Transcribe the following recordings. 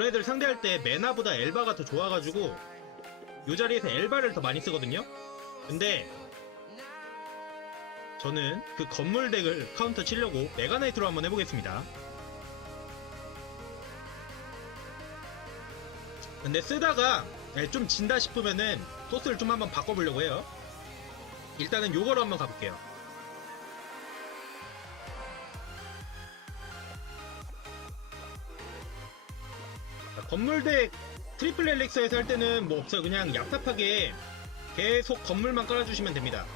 애들 상대할 때 메나보다 엘바가 더 좋아가지고 요 자리에서 엘바를 더 많이 쓰거든요. 근데 저는 그 건물 덱을 카운터 치려고 메가나이트로 한번 해보겠습니다. 근데 쓰다가 예, 좀 진다 싶으면은 소스를 좀 한번 바꿔보려고 해요. 일단은 요거로 한번 가볼게요. 건물덱 트리플 엘릭서에서 할 때는 뭐 없어요. 그냥 얍삽하게 계속 건물만 깔아주시면 됩니다.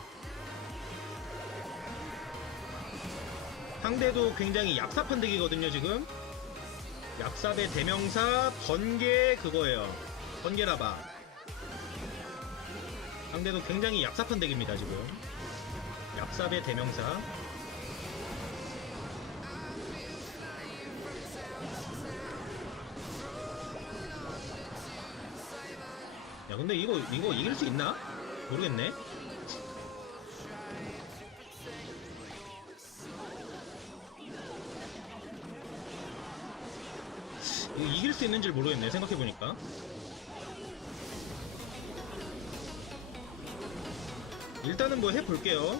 상대도 굉장히 얍삽한 덱이거든요, 지금. 약삽의 대명사, 번개, 그거예요. 번개라바. 상대도 굉장히 얍삽한 덱입니다, 지금. 얍삽의 대명사. 야, 근데 이거, 이거 이길 수 있나? 모르겠네. 이거 이길 수 있는지 모르겠네, 생각해보니까. 일단은 뭐 해볼게요.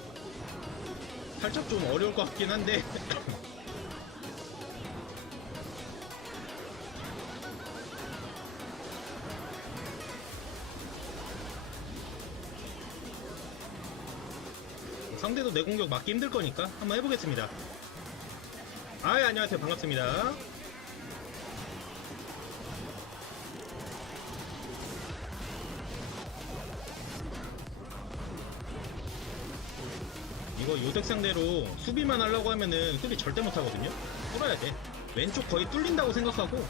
살짝 좀 어려울 것 같긴 한데. 상대도 내 공격 막기 힘들 거니까 한번 해보겠습니다. 아, 예, 안녕하세요. 반갑습니다. 이거 요덱 상대로 수비만 하려고 하면은 수비 절대 못 하거든요. 뚫어야 돼. 왼쪽 거의 뚫린다고 생각하고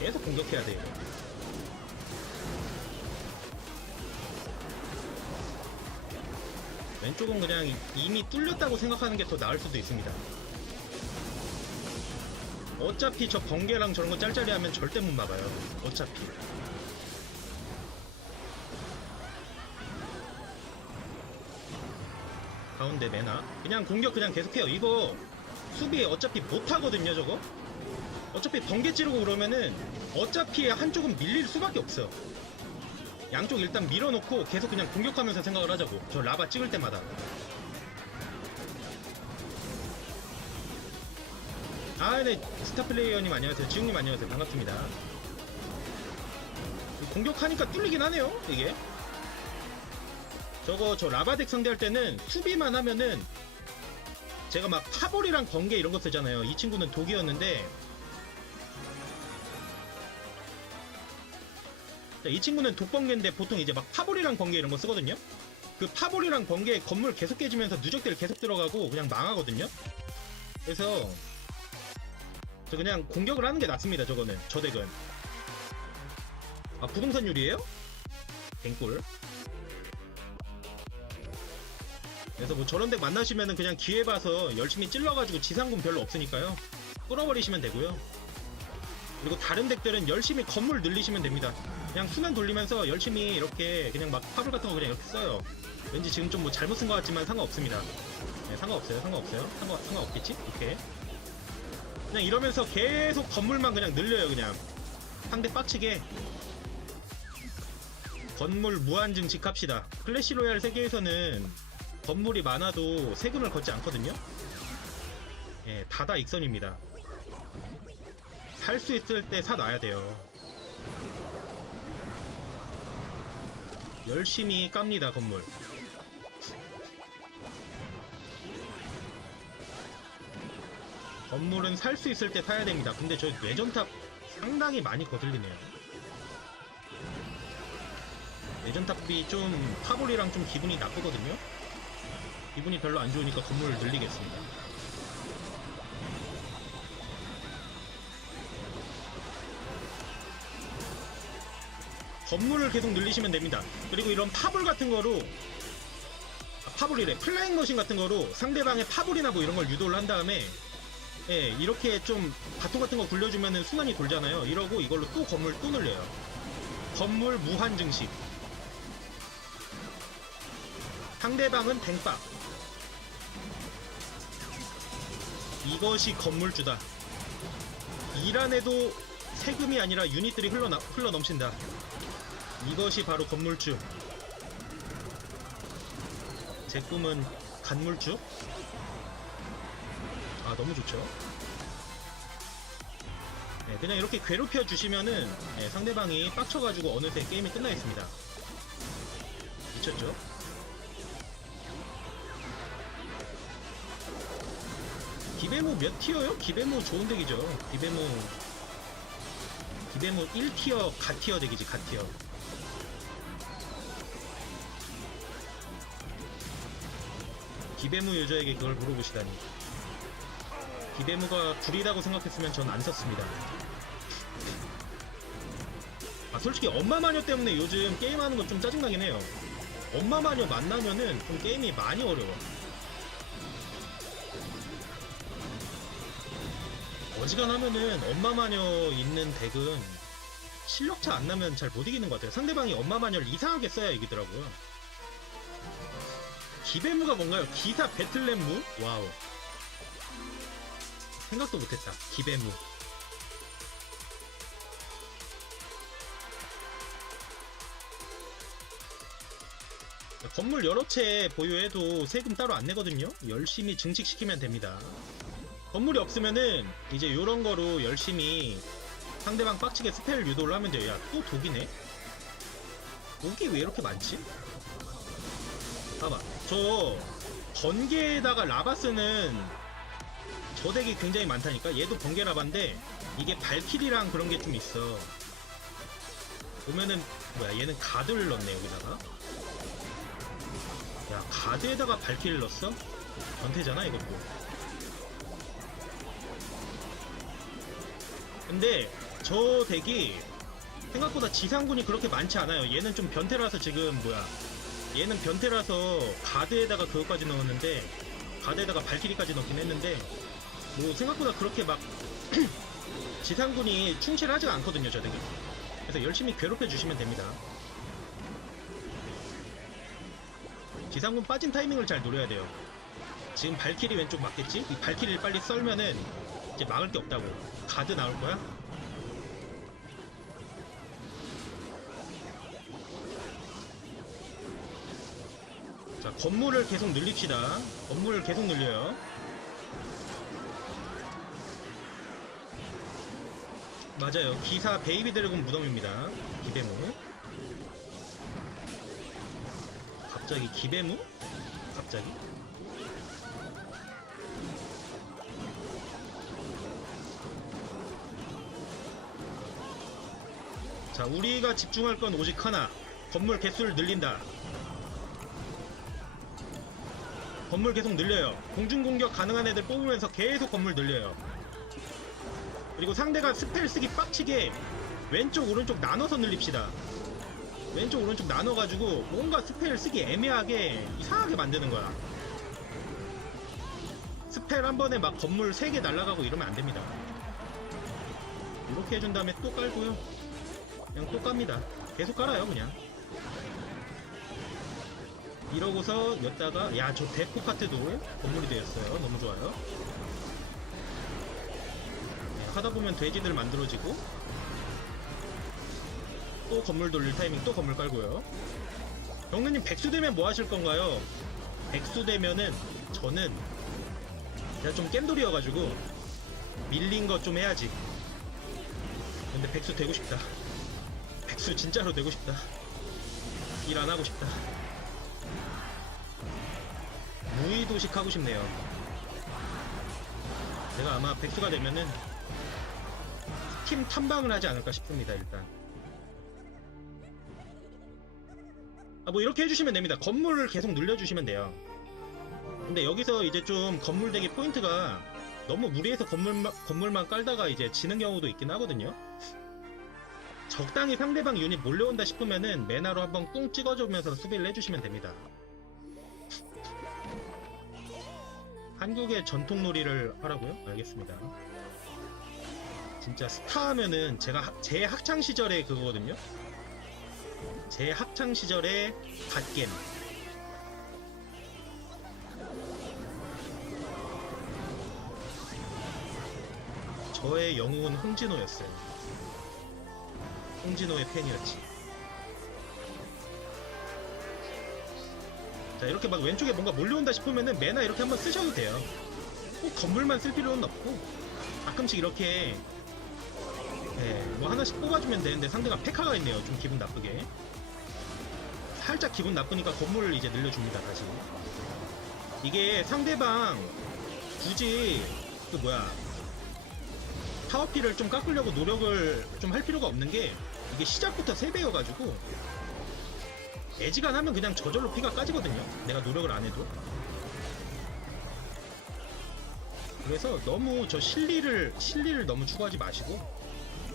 계속 공격해야 돼요. 왼쪽은 그냥 이미 뚫렸다고 생각하는 게 더 나을 수도 있습니다. 어차피 저 번개랑 저런 거 짤짤이 하면 절대 못 막아요. 어차피. 가운데 매나 그냥 공격 그냥 계속해요 이거 수비 어차피 못하거든요 저거 어차피 번개 찌르고 그러면은 어차피 한쪽은 밀릴 수밖에 없어요 양쪽 일단 밀어놓고 계속 그냥 공격하면서 생각을 하자고. 저 라바 찍을 때마다. 아네. 스타플레이어님 안녕하세요. 지웅님 안녕하세요. 반갑습니다. 공격하니까 뚫리긴 하네요 이게. 저거 저 라바덱 상대할 때는 수비만 하면은 제가 막 파볼이랑 번개 이런 거 쓰잖아요. 이 친구는 독이었는데 이 친구는 독번개인데 보통 이제 막 파볼이랑 번개 이런 거 쓰거든요. 그 파볼이랑 번개 건물 계속 깨지면서 누적들 계속 들어가고 그냥 망하거든요. 그래서 저 그냥 공격을 하는 게 낫습니다. 저거는 저 덱은 아 부동산 유리에요? 뱅꿀 그래서 뭐 저런 덱 만나시면은 그냥 기회 봐서 열심히 찔러가지고 지상군 별로 없으니까요. 끌어버리시면 되고요. 그리고 다른 덱들은 열심히 건물 늘리시면 됩니다. 그냥 수면 돌리면서 열심히 이렇게 그냥 막 파블 같은 거 그냥 이렇게 써요. 왠지 지금 좀 뭐 잘못 쓴 것 같지만 상관없습니다. 네, 상관없어요. 상관없어요. 상관, 상관없겠지? 오케이. 그냥 이러면서 계속 건물만 그냥 늘려요, 그냥. 상대 빡치게. 건물 무한 증식합시다. 클래시 로얄 세계에서는 건물이 많아도 세금을 걷지 않거든요. 예, 다다 익선입니다. 살 수 있을 때 사놔야 돼요. 열심히 깝니다, 건물. 건물은 살 수 있을 때 사야 됩니다. 근데 저 외전탑 상당히 많이 거슬리네요. 외전탑이 좀 파볼이랑 좀 기분이 나쁘거든요. 기분이 별로 안 좋으니까 건물을 늘리겠습니다. 건물을 계속 늘리시면 됩니다. 그리고 이런 파볼 같은 거로 아, 파볼이래 플라잉 머신 같은 거로 상대방의 파볼이나 뭐 이런 걸 유도를 한 다음에 예, 이렇게 좀 바통 같은 거 굴려주면은 순환이 돌잖아요. 이러고 이걸로 또 건물 또 늘려요. 건물 무한 증식. 상대방은 뱅박. 이것이 건물주다. 이란에도 세금이 아니라 유닛들이 흘러 흘러 넘친다. 이것이 바로 건물주. 제 꿈은 간물주. 아 너무 좋죠. 네, 그냥 이렇게 괴롭혀 주시면은 네, 상대방이 빡쳐가지고 어느새 게임이 끝나 있습니다. 미쳤죠? 기베모 몇 티어요? 기베모 좋은 덱이죠. 기베모 기베모 1티어 가티어 덱이지 가티어. 기베모 유저에게 그걸 물어보시다니. 기베모가 불이라고 생각했으면 전 안 썼습니다. 아 솔직히 엄마 마녀 때문에 요즘 게임하는 건 좀 짜증나긴 해요. 엄마 마녀 만나면은 좀 게임이 많이 어려워. 어지간하면은 엄마 마녀 있는 덱은 실력차 안 나면 잘 못 이기는 것 같아요. 상대방이 엄마 마녀를 이상하게 써야 이기더라고요. 기배무가 뭔가요? 기사 배틀넷무? 와우. 생각도 못했다. 기배무. 건물 여러 채 보유해도 세금 따로 안 내거든요. 열심히 증식시키면 됩니다. 건물이 없으면은 이제 요런 거로 열심히 상대방 빡치게 스펠 유도를 하면 돼요. 야, 또 독이네? 독이 왜 이렇게 많지? 봐봐. 저 번개에다가 라바 쓰는 저 덱이 굉장히 많다니까? 얘도 번개 라바인데 이게 발키리랑 그런 게 좀 있어. 보면은 뭐야 얘는 가드를 넣네 여기다가 야 가드에다가 발키리를 넣었어? 변태잖아 이것도 근데 저 덱이 생각보다 지상군이 그렇게 많지 않아요. 얘는 좀 변태라서 지금 뭐야? 얘는 변태라서 가드에다가 그것까지 넣었는데 가드에다가 발키리까지 넣긴 했는데 뭐 생각보다 그렇게 막 지상군이 충실하지가 않거든요, 저 덱이. 그래서 열심히 괴롭혀 주시면 됩니다. 지상군 빠진 타이밍을 잘 노려야 돼요. 지금 발키리 왼쪽 맞겠지? 이 발키리를 빨리 썰면은 이제 막을 게 없다고. 가드 나올 거야? 자, 건물을 계속 늘립시다. 건물을 계속 늘려요. 맞아요. 기사 베이비 드래곤 무덤입니다. 기배무. 갑자기 기배무? 갑자기? 자, 우리가 집중할 건 오직 하나. 건물 개수를 늘린다. 건물 계속 늘려요. 공중공격 가능한 애들 뽑으면서 계속 건물 늘려요. 그리고 상대가 스펠 쓰기 빡치게 왼쪽, 오른쪽 나눠서 늘립시다. 왼쪽, 오른쪽 나눠가지고 뭔가 스펠 쓰기 애매하게 이상하게 만드는 거야. 스펠 한 번에 막 건물 3개 날아가고 이러면 안 됩니다. 이렇게 해준 다음에 또 깔고요. 그냥 또 깝니다. 계속 깔아요, 그냥. 이러고서 였다가 야 저 대포 카트도 건물이 되었어요. 너무 좋아요. 네, 하다 보면 돼지들 만들어지고 또 건물 돌릴 타이밍 또 건물 깔고요. 영느님 백수 되면 뭐 하실 건가요? 백수 되면은 저는 제가 좀 겜돌이어가지고 밀린 거좀 해야지. 근데 백수 되고 싶다. 백수 진짜로 되고 싶다. 일 안 하고 싶다. 무의 도식 하고 싶네요. 제가 아마 백수가 되면은 팀 탐방을 하지 않을까 싶습니다, 일단. 아, 뭐 이렇게 해주시면 됩니다. 건물을 계속 늘려주시면 돼요. 근데 여기서 이제 좀 건물 되기 포인트가 너무 무리해서 건물만, 건물만 깔다가 이제 지는 경우도 있긴 하거든요. 적당히 상대방 유닛 몰려온다 싶으면은 메나로 한번 꿍 찍어주면서 수비를 해주시면 됩니다. 한국의 전통놀이를 하라고요? 알겠습니다. 진짜 스타 하면은 제가 학- 제 학창 시절에 그거거든요. 제 학창 시절에 갓겜. 저의 영웅은 홍진호였어요. 홍진호의 팬이었지. 자 이렇게 막 왼쪽에 뭔가 몰려온다 싶으면은 매나 이렇게 한번 쓰셔도 돼요. 꼭 건물만 쓸 필요는 없고 가끔씩 이렇게 네, 뭐 하나씩 뽑아주면 되는데 상대가 페카가 있네요. 좀 기분 나쁘게. 살짝 기분 나쁘니까 건물을 이제 늘려줍니다. 다시. 이게 상대방 굳이 그 뭐야 타워피를 좀 깎으려고 노력을 좀 할 필요가 없는 게 이게 시작부터 3배여가지고 애지간하면 그냥 저절로 피가 까지거든요. 내가 노력을 안 해도. 그래서 너무 저 실리를 실리를 너무 추구하지 마시고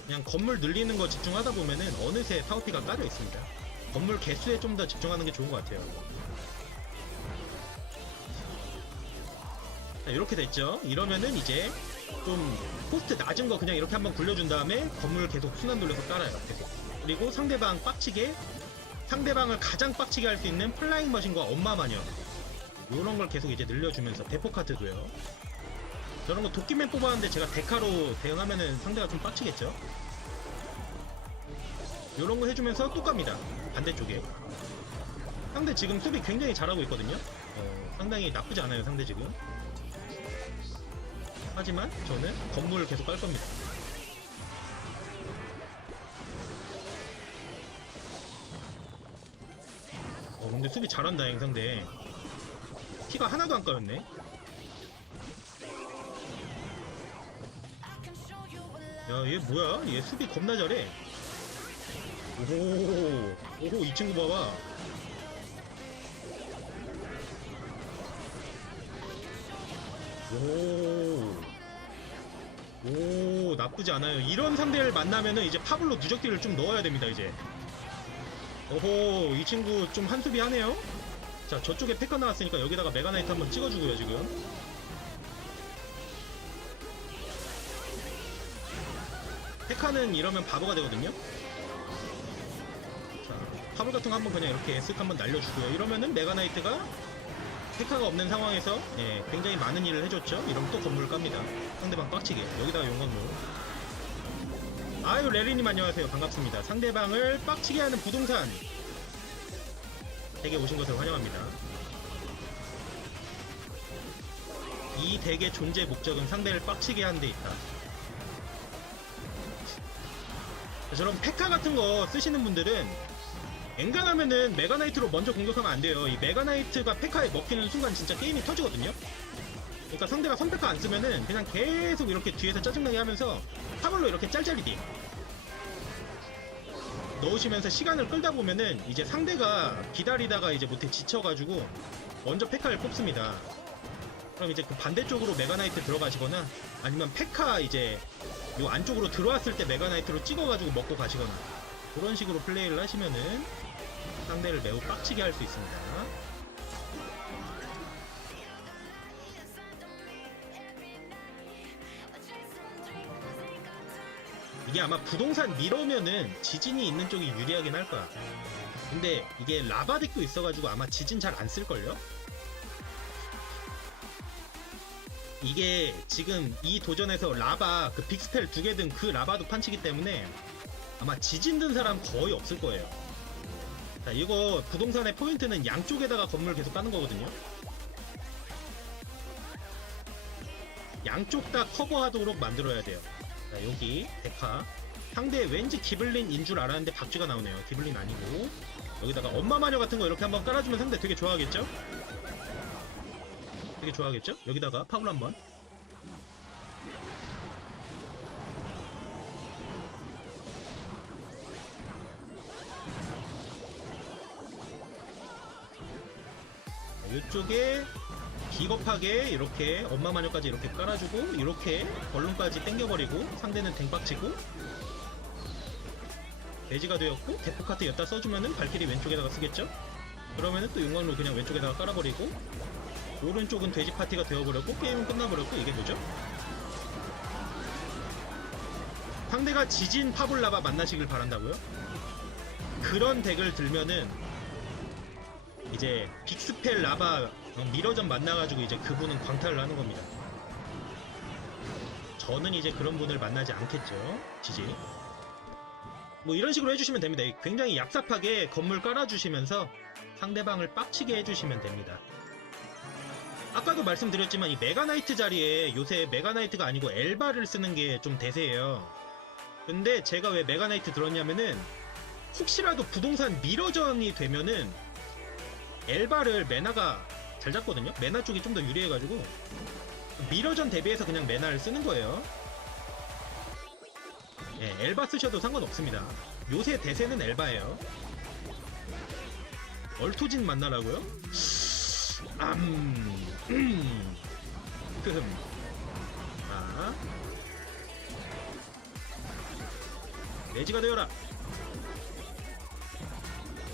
그냥 건물 늘리는 거 집중하다 보면은 어느새 타워피가 까져 있습니다. 건물 개수에 좀 더 집중하는 게 좋은 것 같아요. 자, 이렇게 됐죠. 이러면은 이제 좀 포스트 낮은 거 그냥 이렇게 한번 굴려준 다음에 건물 계속 순환 돌려서 깔아요. 계속. 그리고 상대방 빡치게 상대방을 가장 빡치게 할 수 있는 플라잉 머신과 엄마 마녀 이런 걸 계속 이제 늘려주면서 대포 카트도요. 저런 거 도끼맨 뽑았는데 제가 데카로 대응하면은 상대가 좀 빡치겠죠. 이런 거 해주면서 또 갑니다. 반대쪽에. 상대 지금 수비 굉장히 잘하고 있거든요. 어, 상당히 나쁘지 않아요, 상대 지금. 하지만 저는 건물을 계속 깔 겁니다. 근데 수비 잘한다, 잉 상대. 피가 하나도 안 까였네. 야, 얘 뭐야? 얘 수비 겁나 잘해. 오호, 오호, 이 친구 봐봐. 오, 오, 나쁘지 않아요. 이런 상대를 만나면은 이제 파블로 누적딜을 좀 넣어야 됩니다, 이제. 오호, 이 친구 좀 한수비 하네요. 자, 저쪽에 패커 나왔으니까 여기다가 메가나이트 한번 찍어주고요, 지금. 페카는 이러면 바보가 되거든요. 자, 파블 같은 거 한번 그냥 이렇게 쓱 한번 날려주고요. 이러면은 메가나이트가 페카가 없는 상황에서 예, 굉장히 많은 일을 해줬죠. 이러면 또 건물을 깝니다. 상대방 빡치게. 여기다가 용건물. 아유 레리님 안녕하세요. 반갑습니다. 상대방을 빡치게 하는 부동산 댁에 오신 것을 환영합니다. 이 덱의 존재 목적은 상대를 빡치게 하는 데 있다. 저런 페카 같은 거 쓰시는 분들은 엔간하면은 메가나이트로 먼저 공격하면 안 돼요. 이 메가나이트가 페카에 먹히는 순간 진짜 게임이 터지거든요. 그러니까 상대가 선페카 안 쓰면은 그냥 계속 이렇게 뒤에서 짜증나게 하면서 파블로 이렇게 짤짤이디 넣으시면서 시간을 끌다 보면은 이제 상대가 기다리다가 이제 못해 지쳐가지고 먼저 페카를 뽑습니다. 그럼 이제 그 반대쪽으로 메가나이트 들어가시거나 아니면 페카 이제 요 안쪽으로 들어왔을 때 메가나이트로 찍어가지고 먹고 가시거나 그런 식으로 플레이를 하시면은 상대를 매우 빡치게 할 수 있습니다. 이게 아마 부동산 미러면은 지진이 있는 쪽이 유리하긴 할 거야. 근데 이게 라바 덱도 있어가지고 아마 지진 잘 안 쓸걸요? 이게 지금 이 도전에서 라바 그 빅스펠 두 개 든 그 라바도 판치기 때문에 아마 지진 든 사람 거의 없을 거예요. 자, 이거 부동산의 포인트는 양쪽에다가 건물 계속 까는 거거든요. 양쪽 다 커버하도록 만들어야 돼요. 자, 여기 데카. 상대 왠지 기블린인 줄 알았는데 박쥐가 나오네요. 기블린 아니고. 여기다가 엄마 마녀 같은 거 이렇게 한번 깔아주면 상대 되게 좋아하겠죠? 되게 좋아하겠죠? 여기다가 파울 한번. 이쪽에 기겁하게 이렇게 엄마 마녀까지 이렇게 깔아주고 이렇게 벌룬까지 땡겨버리고 상대는 댕박치고 돼지가 되었고 대포카트 엿다 써주면은 발길이 왼쪽에다가 쓰겠죠? 그러면은 또 용광로 그냥 왼쪽에다가 깔아버리고 오른쪽은 돼지 파티가 되어버렸고 게임은 끝나버렸고 이게 뭐죠? 상대가 지진 파블라바 만나시길 바란다고요? 그런 덱을 들면은 이제 빅스펠 라바 어, 미러전 만나가지고 이제 그분은 광탈을 하는 겁니다. 저는 이제 그런 분을 만나지 않겠죠. 지지. 뭐 이런 식으로 해주시면 됩니다. 굉장히 얍삽하게 건물 깔아주시면서 상대방을 빡치게 해주시면 됩니다. 아까도 말씀드렸지만 이 메가나이트 자리에 요새 메가나이트가 아니고 엘바를 쓰는 게 좀 대세예요. 근데 제가 왜 메가나이트 들었냐면은 혹시라도 부동산 미러전이 되면은 엘바를 메나가 잘 잡거든요. 메나 쪽이 좀 더 유리해가지고 미러전 대비해서 그냥 메나를 쓰는 거예요. 예, 엘바 쓰셔도 상관없습니다. 요새 대세는 엘바예요. 얼토진 만나라고요? 암, 음, 흠. 자, 레지가 되어라.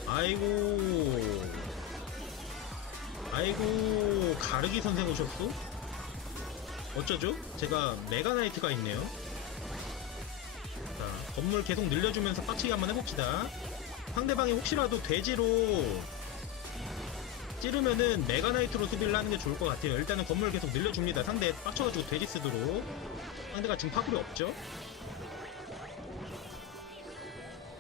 아이고, 아이고, 가르기 선생 오셨어? 어쩌죠? 제가 메가나이트가 있네요. 자, 건물 계속 늘려주면서 빡치게 한번 해봅시다. 상대방이 혹시라도 돼지로 찌르면은 메가나이트로 수비를 하는 게 좋을 것 같아요. 일단은 건물 계속 늘려줍니다. 상대 빡쳐가지고 돼지 쓰도록. 상대가 지금 파블이 없죠?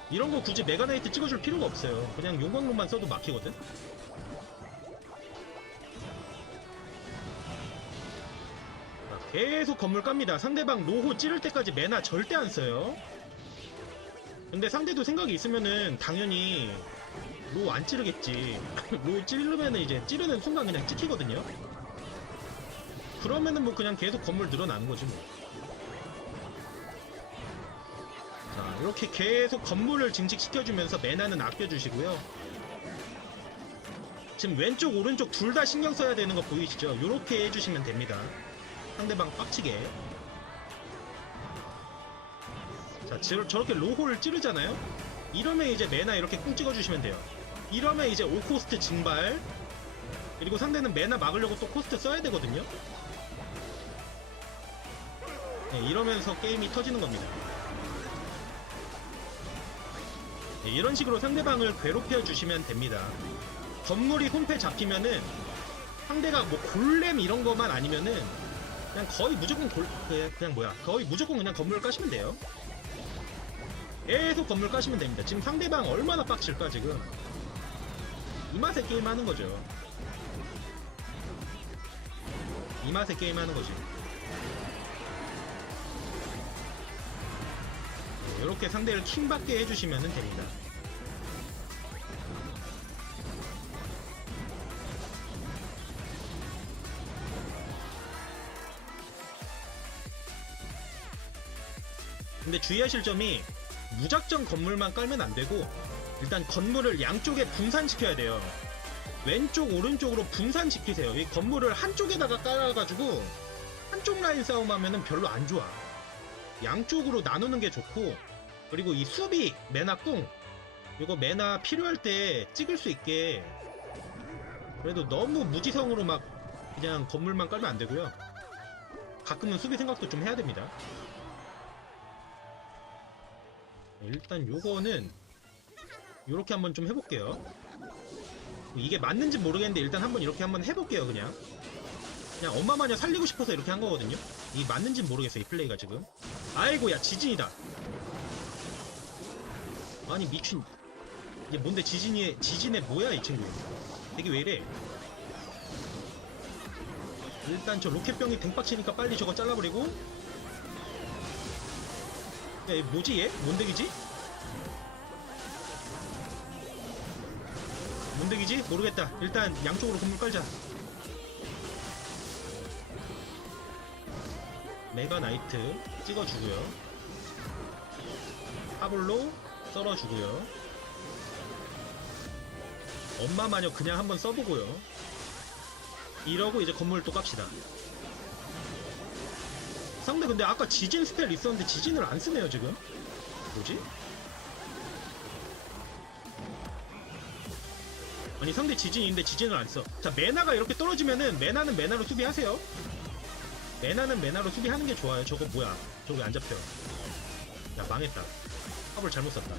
이런 거 굳이 메가나이트 찍어줄 필요가 없어요. 그냥 용광로만 써도 막히거든? 계속 건물 깝니다. 상대방 로호 찌를 때까지 메나 절대 안 써요. 근데 상대도 생각이 있으면은 당연히 로 안 찌르겠지. 로 찌르면은 이제 찌르는 순간 그냥 찍히거든요. 그러면은 뭐 그냥 계속 건물 늘어나는 거지 뭐. 자, 이렇게 계속 건물을 증식시켜주면서 메나는 아껴주시고요. 지금 왼쪽, 오른쪽 둘 다 신경 써야 되는 거 보이시죠? 이렇게 해주시면 됩니다. 상대방 빡치게. 자, 저, 저렇게 로호를 찌르잖아요? 이러면 이제 메나 이렇게 꿍 찍어주시면 돼요. 이러면 이제 5코스트 증발. 그리고 상대는 메나 막으려고 또 코스트 써야 되거든요? 네, 이러면서 게임이 터지는 겁니다. 네, 이런 식으로 상대방을 괴롭혀 주시면 됩니다. 건물이 손패 잡히면은 상대가 뭐 골렘 이런 것만 아니면은 그냥 거의 무조건 골 그냥, 그냥 뭐야 거의 무조건 그냥 건물을 까시면 돼요. 계속 건물 까시면 됩니다. 지금 상대방 얼마나 빡칠까 지금 이 맛에 게임 하는 거죠. 이 맛에 게임 하는 거지. 이렇게 상대를 킹받게 해주시면 됩니다. 근데 주의하실 점이 무작정 건물만 깔면 안 되고 일단 건물을 양쪽에 분산시켜야 돼요. 왼쪽 오른쪽으로 분산시키세요. 이 건물을 한쪽에다가 깔아가지고 한쪽 라인 싸움하면은 별로 안 좋아. 양쪽으로 나누는 게 좋고 그리고 이 수비 메나 꿍 이거 메나 필요할 때 찍을 수 있게 그래도 너무 무지성으로 막 그냥 건물만 깔면 안 되고요. 가끔은 수비 생각도 좀 해야 됩니다. 일단 요거는 요렇게 한번 좀 해볼게요. 이게 맞는지 모르겠는데 일단 한번 이렇게 한번 해볼게요 그냥. 그냥 엄마 마냥 살리고 싶어서 이렇게 한 거거든요. 이게 맞는지 모르겠어요 이 플레이가 지금. 아이고 야 지진이다. 아니 미친. 이게 뭔데 지진이 지진에 뭐야 이 친구. 되게 왜 이래? 일단 저 로켓병이 댕빡치니까 빨리 저거 잘라버리고 야, 얘 뭐지 얘? 뭔데기지? 뭔데기지? 모르겠다. 일단 양쪽으로 건물 깔자. 메가 나이트 찍어주고요. 파블로 썰어주고요. 엄마 마녀 그냥 한번 써보고요. 이러고 이제 건물을 또 깝시다. 상대 근데 아까 지진 스펠 있었는데 지진을 안 쓰네요 지금 뭐지? 아니 상대 지진인데 지진을 안 써. 자 메나가 이렇게 떨어지면은 메나는 메나로 수비하세요. 메나는 메나로 수비하는 게 좋아요. 저거 뭐야? 왜안 잡혀? 야 망했다. 합을 잘못 썼다.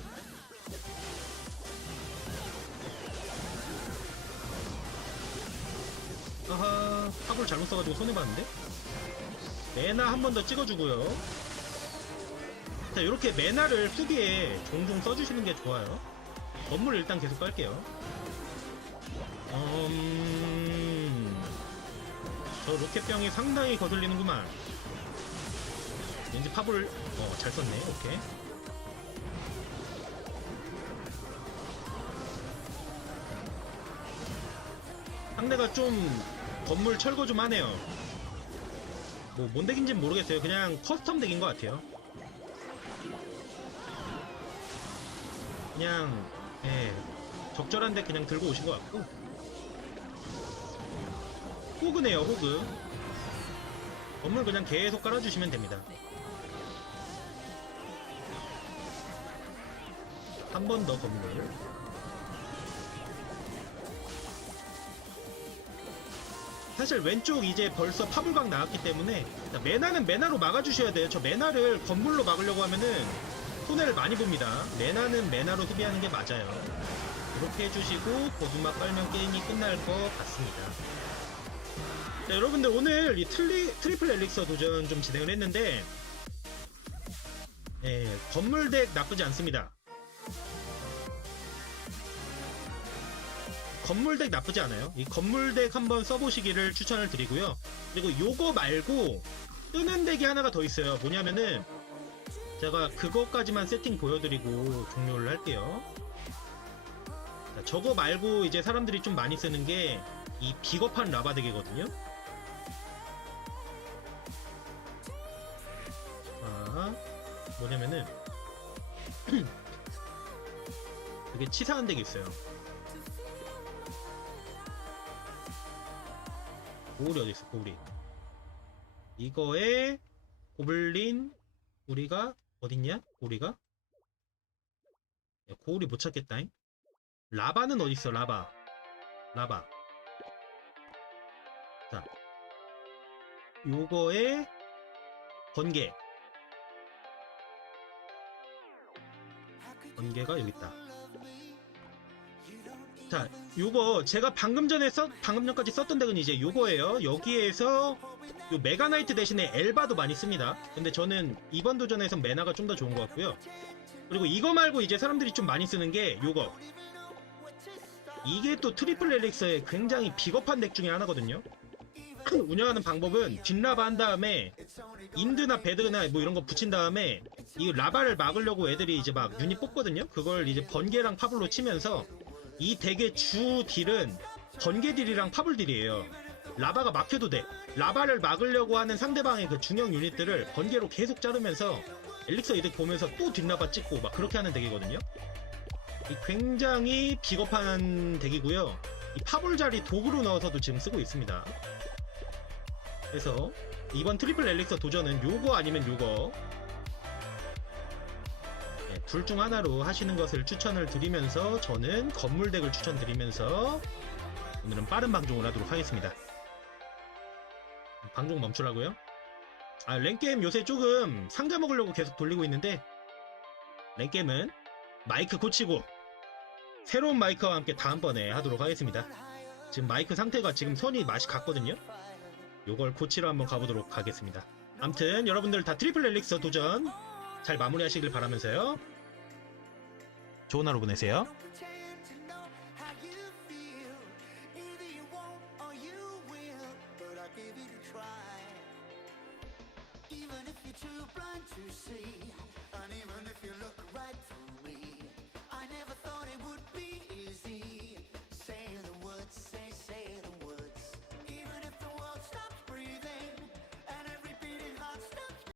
아하 합을 잘못 써가지고 손해봤는데? 메나 한 번 더 찍어주고요. 자 이렇게 메나를 수비에 종종 써주시는 게 좋아요. 건물 일단 계속 깔게요. 음... 저 로켓병이 상당히 거슬리는구만. 왠지 팝을 어 잘 썼네. 오케이. 상대가 좀 건물 철거 좀 하네요 뭐 뭔 덱인지는 모르겠어요. 그냥 커스텀 덱인 것 같아요. 그냥 예 적절한 덱 그냥 들고 오신 것 같고. 호그네요 호그. 건물 그냥 계속 깔아주시면 됩니다. 한 번 더 건물 사실 왼쪽 이제 벌써 파불각 나왔기 때문에 자, 메나는 메나로 막아주셔야 돼요. 저 메나를 건물로 막으려고 하면은 손해를 많이 봅니다. 메나는 메나로 수비하는 게 맞아요. 이렇게 해주시고 보드막 깔면 게임이 끝날 것 같습니다. 자, 여러분들 오늘 이 트리, 트리플 엘릭서 도전 좀 진행을 했는데 예, 건물덱 나쁘지 않습니다 건물덱 나쁘지 않아요. 이 건물덱 한번 써보시기를 추천을 드리고요. 그리고 요거 말고 뜨는 덱이 하나가 더 있어요. 뭐냐면은 제가 그것까지만 세팅 보여드리고 종료를 할게요. 자, 저거 말고 이제 사람들이 좀 많이 쓰는 게 이 비겁한 라바 덱이거든요. 자, 뭐냐면은 되게 치사한 덱이 있어요. 고울이 어디 있어? 고울이. 이거에 고블린 우리가 어딨냐? 야, 고울이 못 찾겠다잉. 라바는 어디 있어? 라바. 라바. 자. 요거에 번개. 번개가 여기 있다. 자, 요거 제가 방금 전에 썼 방금 전까지 썼던 덱은 이제 요거예요. 여기에서 요 메가나이트 대신에 엘바도 많이 씁니다. 근데 저는 이번 도전에선 메나가 좀 더 좋은 것 같고요. 그리고 이거 말고 이제 사람들이 좀 많이 쓰는 게 요거. 이게 또 트리플 엘릭서의 굉장히 비겁한 덱 중에 하나거든요. 운영하는 방법은 뒷라바 한 다음에 인드나 배드나 뭐 이런 거 붙인 다음에 이 라바를 막으려고 애들이 이제 막 유닛 뽑거든요. 그걸 이제 번개랑 파블로 치면서 이 덱의 주 딜은 번개 딜이랑 파블 딜이에요. 라바가 막혀도 돼. 라바를 막으려고 하는 상대방의 그 중형 유닛들을 번개로 계속 자르면서 엘릭서 이득 보면서 또 뒷라바 찍고 막 그렇게 하는 덱이거든요. 이 굉장히 비겁한 덱이고요. 이 파블 자리 도구로 넣어서도 지금 쓰고 있습니다. 그래서 이번 트리플 엘릭서 도전은 요거 아니면 요거 네, 둘 중 하나로 하시는 것을 추천을 드리면서 저는 건물 덱을 추천드리면서 오늘은 빠른 방송을 하도록 하겠습니다. 방송 멈추라고요? 아, 랭게임 요새 조금 상자 먹으려고 계속 돌리고 있는데 랭게임은 마이크 고치고 새로운 마이크와 함께 다음번에 하도록 하겠습니다. 지금 마이크 상태가 지금 선이 맛이 갔거든요. 요걸 고치러 한번 가보도록 하겠습니다. 암튼 여러분들 다 트리플 엘릭서 도전 잘 마무리하시길 바라면서요. 좋은 하루 보내세요.